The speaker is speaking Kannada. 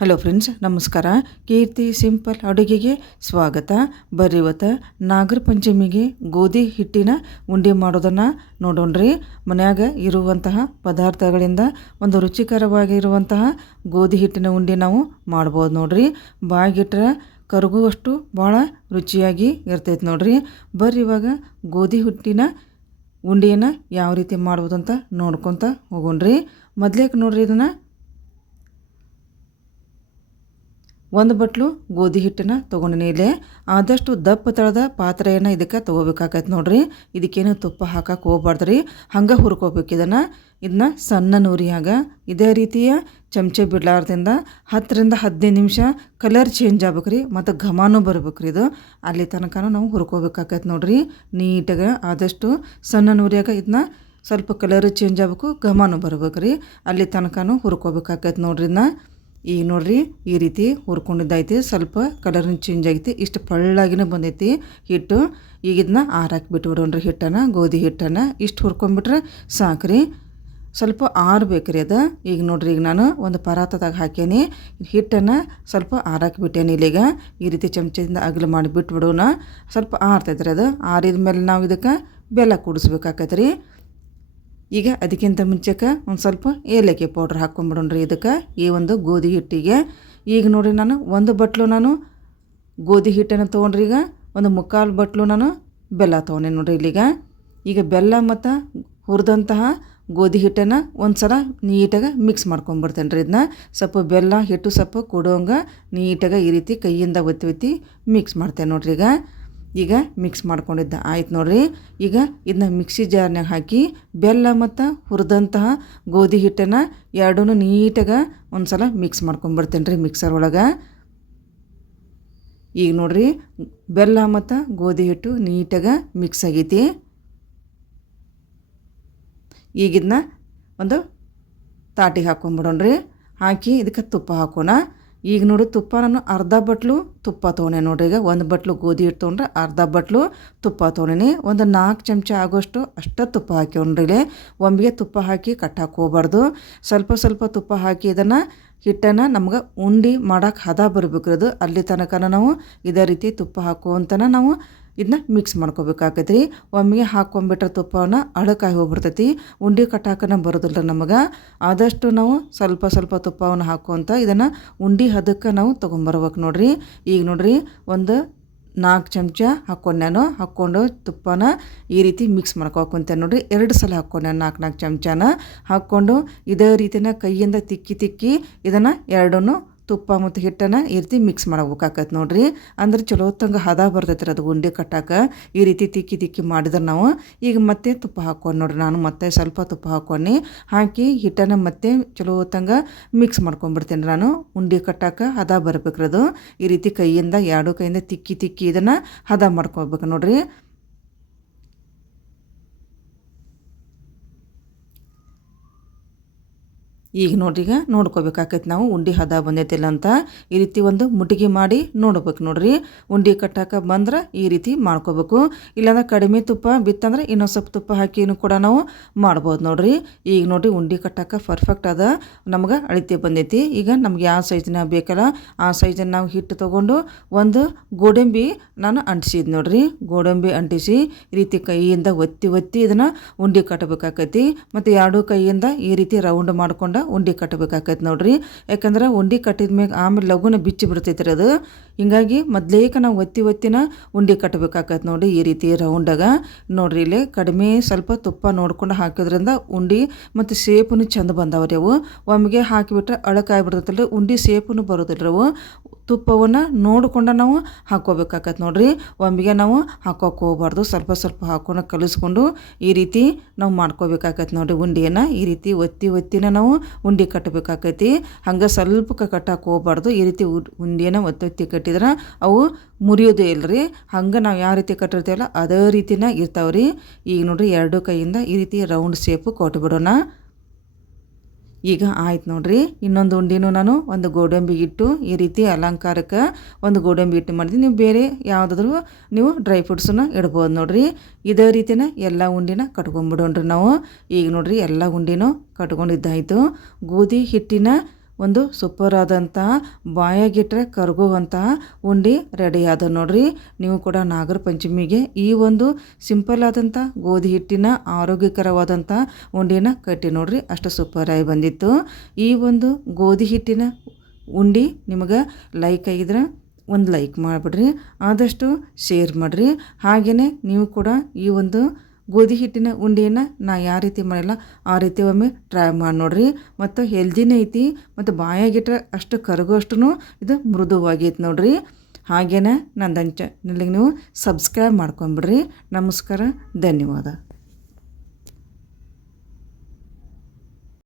ಹಲೋ ಫ್ರೆಂಡ್ಸ್ ನಮಸ್ಕಾರ. ಕೀರ್ತಿ ಸಿಂಪಲ್ ಅಡುಗೆಗೆ ಸ್ವಾಗತ. ಬರ್ರಿ ಇವತ್ತು ನಾಗರ ಪಂಚಮಿಗೆ ಗೋಧಿ ಹಿಟ್ಟಿನ ಉಂಡೆ ಮಾಡೋದನ್ನು ನೋಡೋಣ್ರಿ. ಮನೆಯಾಗ ಇರುವಂತಹ ಪದಾರ್ಥಗಳಿಂದ ಒಂದು ರುಚಿಕರವಾಗಿರುವಂತಹ ಗೋಧಿ ಹಿಟ್ಟಿನ ಉಂಡೆ ನಾವು ಮಾಡ್ಬೋದು ನೋಡ್ರಿ. ಬಾಯಿಗಿಟ್ರೆ ಕರಗುವಷ್ಟು ಭಾಳ ರುಚಿಯಾಗಿ ಇರ್ತೈತೆ ನೋಡ್ರಿ. ಬರ್ರಿ ಇವಾಗ ಗೋಧಿ ಹಿಟ್ಟಿನ ಉಂಡೆಯನ್ನು ಯಾವ ರೀತಿ ಮಾಡ್ಬೋದು ಅಂತ ನೋಡ್ಕೊತ ಹೋಗೋಣ್ರಿ. ಮೊದ್ಲೇಕೆ ನೋಡ್ರಿ ಇದನ್ನು ಒಂದು ಬಟ್ಲು ಗೋಧಿ ಹಿಟ್ಟನ್ನ ತೊಗೊಂಡಿನಿ ಇಲ್ಲೇ ಆದಷ್ಟು ದಪ್ಪ ತಳದ ಪಾತ್ರೆಯನ್ನು ಇದಕ್ಕೆ ತೊಗೋಬೇಕಾಗತ್ತೆ ನೋಡ್ರಿ. ಇದಕ್ಕೇನು ತುಪ್ಪ ಹಾಕಕ್ಕೆ ಹೋಗ್ಬಾರ್ದು ರೀ ಹಂಗೆ ಹುರ್ಕೋಬೇಕು ಇದನ್ನು. ಇದನ್ನ ಸಣ್ಣ ನೂರಿಯಾಗ ಇದೇ ರೀತಿಯ ಚಮಚೆ ಬಿಡ್ಲಾರ್ದಿಂದ ಹತ್ತರಿಂದ ಹದಿನೈದು ನಿಮಿಷ ಕಲರ್ ಚೇಂಜ್ ಆಗ್ಬೇಕು ರೀ ಮತ್ತು ಘಮಾನು ಬರ್ಬೇಕು ರೀ ಇದು. ಅಲ್ಲಿ ತನಕ ನಾವು ಹುರ್ಕೋಬೇಕಾಗತ್ತೆ ನೋಡ್ರಿ. ನೀಟಾಗಿ ಆದಷ್ಟು ಸಣ್ಣ ನೂರಿಯಾಗ ಇದನ್ನ ಸ್ವಲ್ಪ ಕಲರ್ ಚೇಂಜ್ ಆಗ್ಬೇಕು, ಘಮಾನು ಬರ್ಬೇಕು ರೀ ಅಲ್ಲಿ ತನಕನೂ ಹುರ್ಕೋಬೇಕಾಗತ್ತೆ ನೋಡ್ರಿ ಇದನ್ನ. ಈಗ ನೋಡ್ರಿ, ಈ ರೀತಿ ಹುರ್ಕೊಂಡಿದ್ದೈತಿ. ಸ್ವಲ್ಪ ಕಲರ್ನ ಚೇಂಜ್ ಆಗೈತಿ. ಇಷ್ಟು ಪಳ್ಳಾಗಿನೇ ಬಂದೈತಿ ಹಿಟ್ಟು. ಈಗ ಇದನ್ನ ಆರಾಕಿ ಬಿಟ್ಬಿಡೋಣ್ರಿ ಹಿಟ್ಟನ್ನು, ಗೋಧಿ ಹಿಟ್ಟನ್ನು. ಇಷ್ಟು ಹುರ್ಕೊಂಡ್ಬಿಟ್ರೆ ಸಾಕ್ರಿ. ಸ್ವಲ್ಪ ಆರಬೇಕ್ರಿ ಅದು. ಈಗ ನೋಡ್ರಿ, ಈಗ ನಾನು ಒಂದು ಪರಾತದಾಗ ಹಾಕೇನಿ ಹಿಟ್ಟನ್ನು ಸ್ವಲ್ಪ ಆರಾಕಿ ಬಿಟ್ಟೇನಿ ಇಲ್ಲಿಗ. ಈ ರೀತಿ ಚಮಚದಿಂದ ಅಗಲು ಮಾಡಿ ಬಿಟ್ಬಿಡೋಣ. ಸ್ವಲ್ಪ ಆರ್ತೈತ್ರಿ ಅದು. ಆರಿದ ಮೇಲೆ ನಾವು ಇದಕ್ಕೆ ಬೆಲ್ಲ ಕೂಡಿಸ್ಬೇಕಾಕೈತೆ ರೀ ಈಗ ಅದಕ್ಕಿಂತ ಮುಂಚೆಗೆ ಒಂದು ಸ್ವಲ್ಪ ಏಲಕ್ಕಿ ಪೌಡ್ರ್ ಹಾಕ್ಕೊಂಬಿಡೋಣ್ರಿ ಇದಕ್ಕೆ. ಈ ಒಂದು ಗೋಧಿ ಹಿಟ್ಟಿಗೆ. ಈಗ ನೋಡಿರಿ ನಾನು ಒಂದು ಬಟ್ಲು ನಾನು ಗೋಧಿ ಹಿಟ್ಟನ್ನು ತೊಗೊಂಡ್ರಿ ಈಗ. ಒಂದು ಮುಕ್ಕಾಲು ಬಟ್ಲು ನಾನು ಬೆಲ್ಲ ತೊಗೊಂಡೆ ನೋಡಿರಿ ಇಲ್ಲಿಗ. ಈಗ ಬೆಲ್ಲ ಮತ್ತು ಹುರಿದಂತಹ ಗೋಧಿ ಹಿಟ್ಟನ್ನು ಒಂದು ಸಲ ನೀಟಾಗಿ ಮಿಕ್ಸ್ ಮಾಡ್ಕೊಂಬಿಡ್ತೇನೆ ರೀ ಇದನ್ನ ಸ್ವಲ್ಪ ಬೆಲ್ಲ, ಹಿಟ್ಟು ಸ್ವಲ್ಪ ಕೊಡೋಂಗೆ ನೀಟಾಗಿ ಈ ರೀತಿ ಕೈಯಿಂದ ಒತ್ತಿ ಒತ್ತಿ ಮಿಕ್ಸ್ ಮಾಡ್ತೇನೆ ನೋಡ್ರಿ ಈಗ. ಈಗ ಮಿಕ್ಸ್ ಮಾಡ್ಕೊಂಡಿದ್ದೆ. ಆಯ್ತು ನೋಡ್ರಿ. ಈಗ ಇದನ್ನ ಮಿಕ್ಸಿ ಜಾರ್ನಾಗ ಹಾಕಿ ಬೆಲ್ಲ ಮತ್ತು ಹುರಿದಂತಹ ಗೋಧಿ ಹಿಟ್ಟನ್ನು ಎರಡೂ ನೀಟಾಗಿ ಒಂದು ಸಲ ಮಿಕ್ಸ್ ಮಾಡ್ಕೊಂಬರ್ತೇನೆ ರೀ ಮಿಕ್ಸರ್ ಒಳಗೆ. ಈಗ ನೋಡ್ರಿ, ಬೆಲ್ಲ ಮತ್ತು ಗೋಧಿ ಹಿಟ್ಟು ನೀಟಾಗಿ ಮಿಕ್ಸ್ ಆಗೈತಿ. ಈಗ ಇದನ್ನ ಒಂದು ತಾಟಿಗೆ ಹಾಕ್ಕೊಂಬಿಡೋಣ್ರಿ ಹಾಕಿ ಇದಕ್ಕೆ ತುಪ್ಪ ಹಾಕೋಣ. ಈಗ ನೋಡಿ ತುಪ್ಪ ನಾನು ಅರ್ಧ ಬಟ್ಲು ತುಪ್ಪ ತೊಗೊಂಡೆ ನೋಡ್ರಿ. ಈಗ ಒಂದು ಬಟ್ಲು ಗೋಧಿ ಹಿಟ್ಟು ತೊಗೊಂಡ್ರೆ ಅರ್ಧ ಬಟ್ಲು ತುಪ್ಪ ತೊಗೊಂಡಿನಿ ಒಂದು ನಾಲ್ಕು ಚಮಚ ಆಗೋಷ್ಟು ಅಷ್ಟೇ ತುಪ್ಪ ಹಾಕಿ ಒಮ್ಮೆಗೆ ತುಪ್ಪ ಹಾಕಿ ಕಟ್ಟಾಕೋಬಾರ್ದು ಸ್ವಲ್ಪ ಸ್ವಲ್ಪ ತುಪ್ಪ ಹಾಕಿ ಇದನ್ನು ಹಿಟ್ಟನ್ನು ನಮ್ಗೆ ಉಂಡೆ ಮಾಡೋಕೆ ಹದ ಬರಬೇಕು ಅದು ಅಲ್ಲಿ ತನಕ ನಾವು ಇದೇ ರೀತಿ ತುಪ್ಪ ಹಾಕುವಂತನ ನಾವು ಇದನ್ನ ಮಿಕ್ಸ್ ಮಾಡ್ಕೋಬೇಕಾಗತ್ತೆ ರೀ ಒಮ್ಮೆಗೆ ಹಾಕ್ಕೊಂಬಿಟ್ರೆ ತುಪ್ಪವನ್ನು ಅಳಕಾಗಿ ಹೋಗ್ಬಿಡ್ತೈತಿ. ಉಂಡೆ ಕಟ್ಟಾಕನ ಬರೋದಿಲ್ಲ ನಮಗೆ. ಆದಷ್ಟು ನಾವು ಸ್ವಲ್ಪ ಸ್ವಲ್ಪ ತುಪ್ಪವನ್ನು ಹಾಕುವಂಥ ಇದನ್ನು ಉಂಡೆ ಹದಕ್ಕೆ ನಾವು ತೊಗೊಂಬರ್ಬೇಕು ನೋಡಿರಿ. ಈಗ ನೋಡಿರಿ, ಒಂದು ನಾಲ್ಕು ಚಮಚ ಹಾಕ್ಕೊಂಡು ನಾನು ಹಾಕ್ಕೊಂಡು ತುಪ್ಪನ ಈ ರೀತಿ ಮಿಕ್ಸ್ ಮಾಡ್ಕೊಕೊಂತೇನೆ ನೋಡಿರಿ. ಎರಡು ಸಲ ಹಾಕ್ಕೊಂಡು ನಾನು ನಾಲ್ಕು ನಾಲ್ಕು ಚಮಚನ. ಹಾಕ್ಕೊಂಡು ಇದೇ ರೀತಿನ ಕೈಯಿಂದ ತಿಕ್ಕಿ ತಿಕ್ಕಿ ಇದನ್ನು ಎರಡನ್ನೂ ತುಪ್ಪ ಮತ್ತು ಹಿಟ್ಟನ್ನು ಈ ರೀತಿ ಮಿಕ್ಸ್ ಮಾಡಬೇಕಾಗತ್ತೆ ನೋಡ್ರಿ. ಅಂದ್ರೆ ಚಲೋ ತಂಗ ಹದ ಬರ್ತೈತೆ ಅದು ಉಂಡೆ ಕಟ್ಟಾಕ. ಈ ರೀತಿ ತಿಕ್ಕಿ ತಿಕ್ಕಿ ಮಾಡಿದ್ರೆ ನಾವು. ಈಗ ಮತ್ತೆ ತುಪ್ಪ ಹಾಕ್ಕೊಂಡು ನೋಡ್ರಿ. ನಾನು ಮತ್ತೆ ಸ್ವಲ್ಪ ತುಪ್ಪ ಹಾಕ್ಕೊಂಡು. ಹಾಕಿ ಹಿಟ್ಟನ ಮತ್ತೆ ಚಲೋ ತಂಗ ಮಿಕ್ಸ್ ಮಾಡ್ಕೊಂಡ್ಬಿಡ್ತೀನಿ ನಾನು. ಉಂಡೆ ಕಟ್ಟಾಕ ಹದ ಬರಬೇಕ್ರಿ ಅದು. ಈ ರೀತಿ ಕೈಯಿಂದ, ಎರಡು ಕೈಯಿಂದ ತಿಕ್ಕಿ ತಿಕ್ಕಿ ಇದನ್ನು ಹದ ಮಾಡ್ಕೊಬೇಕು ನೋಡ್ರಿ. ಈಗ ನೋಡ್ರಿ ಈಗ ನೋಡ್ಕೋಬೇಕಾಕೈತಿ ನಾವು ಉಂಡೆ ಹದ ಬಂದೈತಿಲ್ಲ ಅಂತ. ಈ ರೀತಿ ಒಂದು ಮುಟಿಗೆ ಮಾಡಿ ನೋಡ್ಬೇಕು ನೋಡ್ರಿ. ಉಂಡೆ ಕಟ್ಟಾಕ ಬಂದ್ರೆ ಈ ರೀತಿ ಮಾಡ್ಕೋಬೇಕು. ಇಲ್ಲಾಂದ್ರೆ ಕಡಿಮೆ ತುಪ್ಪ ಬಿತ್ತಂದ್ರೆ ಇನ್ನೊಂದು ಸ್ವಲ್ಪ ತುಪ್ಪ ಹಾಕಿನೂ ಕೂಡ ನಾವು ಮಾಡ್ಬೋದು ನೋಡ್ರಿ. ಈಗ ನೋಡ್ರಿ ಉಂಡೆ ಕಟ್ಟಾಕ ಪರ್ಫೆಕ್ಟ್ ಅದ. ನಮ್ಗೆ ಅಳಿತೆ ಬಂದೈತಿ. ಈಗ ನಮ್ಗೆ ಯಾವ ಸೈಜ್ನ ಬೇಕಲ್ಲ ಆ ಸೈಜನ್ನು ನಾವು ಹಿಟ್ಟು ತೊಗೊಂಡು ಒಂದು ಗೋಡಂಬಿ ನಾನು ಅಂಟಿಸಿದ್ ನೋಡ್ರಿ. ಗೋಡಂಬಿ ಅಂಟಿಸಿ ಈ ರೀತಿ ಕೈಯಿಂದ ಒತ್ತಿ ಒತ್ತಿ ಇದನ್ನು ಉಂಡೆ ಕಟ್ಟಬೇಕಾಕೈತಿ ಮತ್ತು ಎರಡೂ ಕೈಯಿಂದ ಈ ರೀತಿ ರೌಂಡ್ ಮಾಡ್ಕೊಂಡು ಉಂಡೆ ಕಟ್ಟಬೇಕಾಗೈತೆ ನೋಡ್ರಿ. ಯಾಕಂದ್ರೆ ಉಂಡೆ ಕಟ್ಟಿದ ಮ್ಯಾಗ ಆಮೇಲೆ ಲಘುನ ಬಿಚ್ಚಿ ಬಿಡ್ತೈತ್ರಿ ಅದು. ಹಿಂಗಾಗಿ ಮೊದ್ಲೇಕ ನಾವು ಒತ್ತಿ ಒತ್ತಿನ ಉಂಡೆ ಕಟ್ಟಬೇಕಾಗತ್ತೆ ನೋಡಿ ಈ ರೀತಿ ರೌಂಡಾಗ. ನೋಡ್ರಿ ಇಲ್ಲಿ ಕಡಿಮೆ ಸ್ವಲ್ಪ ತುಪ್ಪ ನೋಡ್ಕೊಂಡು ಹಾಕೋದ್ರಿಂದ ಉಂಡೆ ಮತ್ತು ಸೇಪನು ಚಂದ ಬಂದವ್ರಿ ಅವು. ಒಮ್ಮೆಗೆ ಹಾಕಿಬಿಟ್ರೆ ಅಳಕಾಗ್ಬಿಡ್ತೈತಲ್ರಿ ಉಂಡೆ ಸೇಪನು ಬರೋದಿಲ್ಲ ಅವು. ತುಪ್ಪವನ್ನು ನೋಡ್ಕೊಂಡ ನಾವು ಹಾಕೋಬೇಕಾಗತ್ತೆ ನೋಡ್ರಿ. ಒಮ್ಮೆಗೆ ನಾವು ಹಾಕೋಕೆ ಹೋಗ್ಬಾರ್ದು, ಸ್ವಲ್ಪ ಸ್ವಲ್ಪ ಹಾಕೊಂಡು ಕಲಿಸ್ಕೊಂಡು ಈ ರೀತಿ ನಾವು ಮಾಡ್ಕೋಬೇಕಾಗತ್ತೆ ನೋಡ್ರಿ ಉಂಡೆಯನ್ನು. ಈ ರೀತಿ ಒತ್ತಿ ಒತ್ತಿನ ನಾವು ಉಂಡೆ ಕಟ್ಟಬೇಕಾಕೈತಿ. ಹಂಗೆ ಸ್ವಲ್ಪ ಕಟ್ಟಕ್ಕೆ ಹೋಗ್ಬಾರ್ದು. ಈ ರೀತಿ ಉಂಡೆನ ಒತ್ತೊತ್ತಿ ಒತ್ತಿ ಕಟ್ಟಿದ್ರೆ ಅವು ಮುರಿಯೋದೇ ಇಲ್ಲರಿ ಹಂಗೆ ನಾವು ಯಾವ ರೀತಿ ಕಟ್ಟಿರ್ತೀವಲ್ಲ, ಅದೇ ರೀತಿನ ಇರ್ತಾವ್ರಿ. ಈಗ ನೋಡ್ರಿ, ಎರಡು ಕೈಯಿಂದ ಈ ರೀತಿ ರೌಂಡ್ ಶೇಪು ಕೊಟ್ಬಿಡೋಣ. ಈಗ ಆಯ್ತು ನೋಡ್ರಿ. ಇನ್ನೊಂದು ಉಂಡಿನೂ ನಾನು ಒಂದು ಗೋಡಂಬಿ ಇಟ್ಟು ಈ ರೀತಿ ಅಲಂಕಾರಕ್ಕೆ ಒಂದು ಗೋಡಂಬಿ ಇಟ್ಟು ಮಾಡಿದ್ವಿ. ನೀವು ಬೇರೆ ಯಾವುದಾದ್ರೂ ನೀವು ಡ್ರೈ ಫ್ರೂಟ್ಸನ್ನ ಇಡ್ಬೋದು ನೋಡ್ರಿ. ಇದೇ ರೀತಿನ ಎಲ್ಲ ಉಂಡಿನ ಕಟ್ಕೊಂಡ್ಬಿಡೋಣ್ರಿ ನಾವು. ಈಗ ನೋಡ್ರಿ ಎಲ್ಲ ಉಂಡಿನೂ ಕಟ್ಕೊಂಡಿದ್ದಾಯಿತು. ಗೋಧಿ ಹಿಟ್ಟಿನ ಒಂದು ಸೂಪರ್ ಆದಂಥ ಬಾಯಾಗಿಟ್ಟರೆ ಕರಗುವಂತಹ ಉಂಡೆ ರೆಡಿ ಆದ ನೋಡ್ರಿ. ನೀವು ಕೂಡ ನಾಗರ ಪಂಚಮಿಗೆ ಈ ಒಂದು ಸಿಂಪಲ್ ಆದಂಥ ಗೋಧಿ ಹಿಟ್ಟಿನ ಆರೋಗ್ಯಕರವಾದಂಥ ಉಂಡಿನ ಕಟ್ಟಿ ನೋಡ್ರಿ. ಅಷ್ಟು ಸೂಪರಾಗಿ ಬಂದಿತ್ತು. ಈ ಒಂದು ಗೋಧಿ ಹಿಟ್ಟಿನ ಉಂಡೆ ನಿಮಗೆ ಲೈಕ್ ಆಗಿದ್ರೆ ಒಂದು ಲೈಕ್ ಮಾಡಿಬಿಡ್ರಿ. ಆದಷ್ಟು ಶೇರ್ ಮಾಡಿರಿ. ಹಾಗೆಯೇ ನೀವು ಕೂಡ ಈ ಒಂದು ಗೋಧಿ ಹಿಟ್ಟಿನ ಉಂಡೆಯನ್ನು ನಾ ಯಾವ ರೀತಿ ಮಾಡಿಲ್ಲ, ಆ ರೀತಿ ಒಮ್ಮೆ ಟ್ರೈ ಮಾಡಿ ನೋಡ್ರಿ. ಮತ್ತು ಹೆಲ್ದಿನೇ ಐತಿ, ಮತ್ತು ಬಾಯಾಗಿಟ್ರೆ ಅಷ್ಟು ಕರಗೋಷ್ಟು ಇದು ಮೃದುವಾಗೈತೆ ನೋಡ್ರಿ. ಹಾಗೇನೆ ನಂದು ಚಾನಲ್ಗೆ ನೀವು ಸಬ್ಸ್ಕ್ರೈಬ್ ಮಾಡ್ಕೊಂಬಿಡ್ರಿ. ನಮಸ್ಕಾರ, ಧನ್ಯವಾದ.